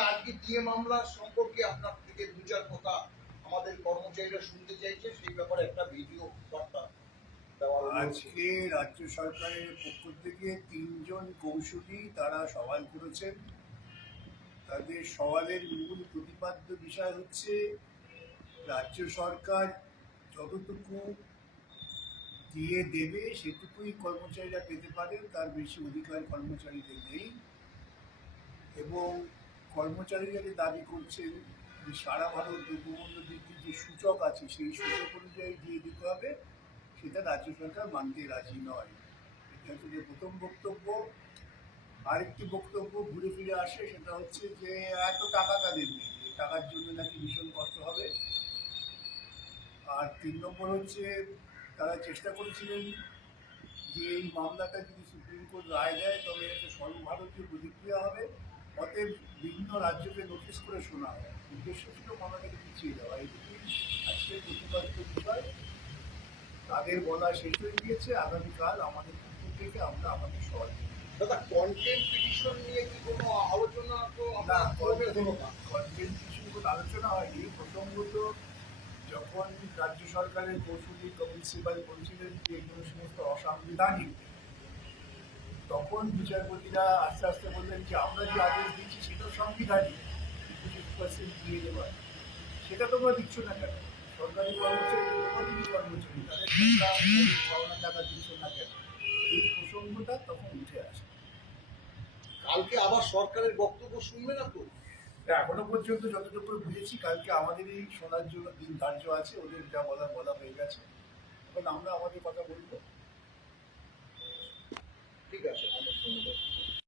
দাদা আজকে ডিএ মামলা সম্পর্কে আপনার থেকে দু চার কথা আমাদের কর্মচারীরা শুনতে চাইছে, সেই ব্যাপারে একটা ভিডিও বার্তা আজকে রাজ্য সরকারের পক্ষ থেকে তিনজন কৌশলী তারা সওয়াল করেছেন। তাদের সওয়ালের মূল প্রতিপাদ্য বিষয় হচ্ছে, রাজ্য সরকার যতটুকু দিয়ে দেবে সেটুকুই কর্মচারীরা পেতে পারেন তার বেশি অধিকার কর্মচারীদের নেই। এবং কর্মচারীরা দাবি করছেন যে সারা ভারত দ্রব্যমূল্য বৃদ্ধির যে সূচক আছে, সেই সূচক অনুযায়ী দিয়ে দিতে হবে, সেটা রাজ্য সরকার মানতে রাজি নয়। এটা হচ্ছে যে প্রথম বক্তব্য। আরেকটি বক্তব্য ঘুরে ফিরে আসে, সেটা হচ্ছে যে এত টাকা তাদের নেই টাকার জন্য নাকি ভীষণ কষ্ট হবে। আর তিন নম্বর হচ্ছে, তারা চেষ্টা করেছিলেন যে এই মামলাটা যদি সুপ্রিম কোর্ট রায় দেয়, তবে একটা সর্বভারতীয় প্রতিক্রিয়া হবে। অতএব বিভিন্ন রাজ্যকে নোটিশ করে শোনা। উদ্দেশ্য ছিল মামলাটাকে পিছিয়ে দেওয়া। এইটুকুই আজকে প্রতিপাদ্য বিষয় তাদের বলা শেষ হয়ে গিয়েছে। আগামীকাল আমাদের পক্ষ থেকে আমরা আমাদের সবাই দাদা কন্টেন্ট পিটিশন নিয়ে কি কোনো আলোচনা তো না কন্টেন্ট কিছু কোনো আলোচনা হয়নি। প্রসঙ্গত যখন রাজ্য সরকারের কৌশলী কপিল সিবাল বলছিলেন যে এগুলো সমস্ত অসাংবিধানিক তখন বিচারপতিরা আস্তে আস্তে বললেন যে আমরা যে আদেশ দিচ্ছি সেটাও সাংবিধানিক পঁচিশ পার্সেন্ট দিয়ে দেওয়ার সেটা তোমরা দিচ্ছ না কেন? সরকারি কর্মচারী কর্মচারী তাদের টাকা পাওনা টাকা দিচ্ছ না কেন? এই প্রসঙ্গটা তখন উঠে আসে। কালকে আবার সরকারের বক্তব্য শুনবে না তো? এখনও পর্যন্ত যতটুকু বুঝেছি কালকে আমাদেরই শোনার জন্য দিন ধার্য আছে ওদের যা বলা বলা হয়ে গেছে। এখন আমরা আমাদের কথা বলব।